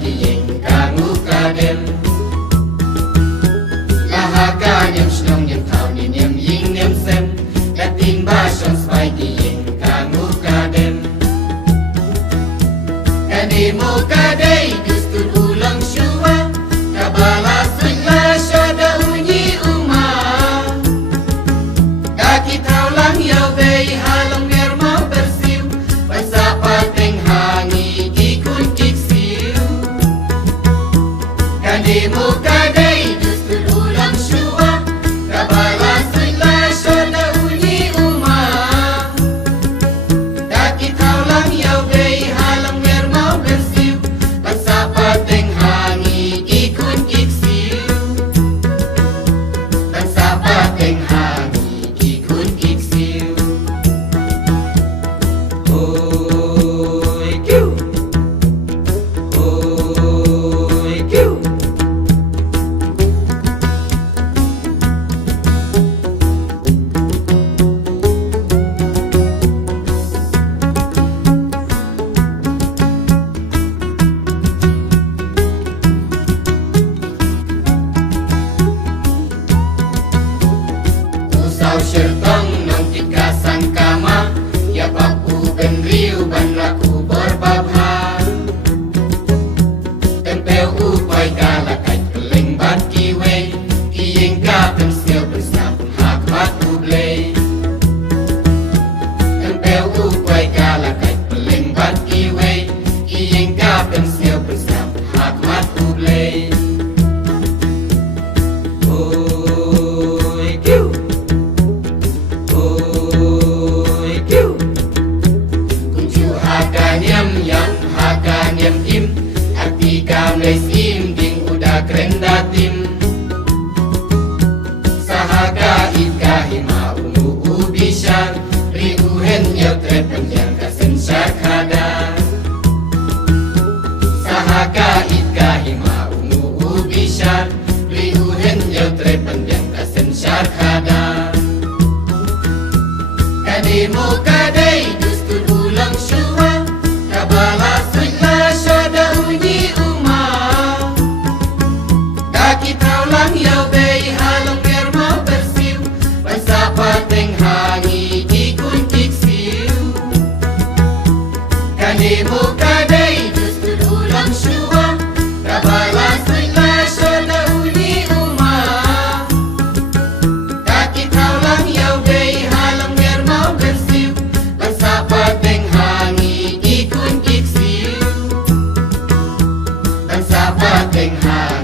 ki yeng kangu kadem lahaga nyem shnong nyem thau ni nyem ying nyem sem dating ba shong spai ki yeng kangu kadem kanimo kadei dustun ulang shua kabala sila shoda unyi uma daki thau lang yau bei halong mer mau bersiu pasapa teng hangi kikun kiksiu kanimo kadei dustun ulang shua kabala sila shoda unyi uma daki thau lang yau bei halong mer mau bersiu pasapa teng hangi kikun kiksiu pasapa teng hangi kikun kiksiu oi kiu oi kiu Usau shertong nong tika sangkama ya papu ben riu ban laku berbabha tempeu upai kala kai keleng bat kiwe kiyeng ka pensil bersam hak batu blei tempeu upai kala kai keleng bat kiwe kiyeng ka pensil bersam hak batu blei oi kiu oi kiu kunju hakanyam yang hakanyam im arti kamles im ding udah keren datim sahaga ika hima ungu ubishan riuhen yotre penjang kasen syakada sahaga ika hima ungu ubishan riuhen yotre penjang kasen syakada kanimo kadei dustun ulang shua kabala sila shoda unyi uma daki thau lang yau bei halong mer mau bersiu pasapa teng hangi kikun kiksiu kanimo kadei dustun ulang shua kabala sila shoda unyi uma daki thau lang yau bei halong mer mau bersiu pasapa teng hangi kikun kiksiu pasapa teng hangi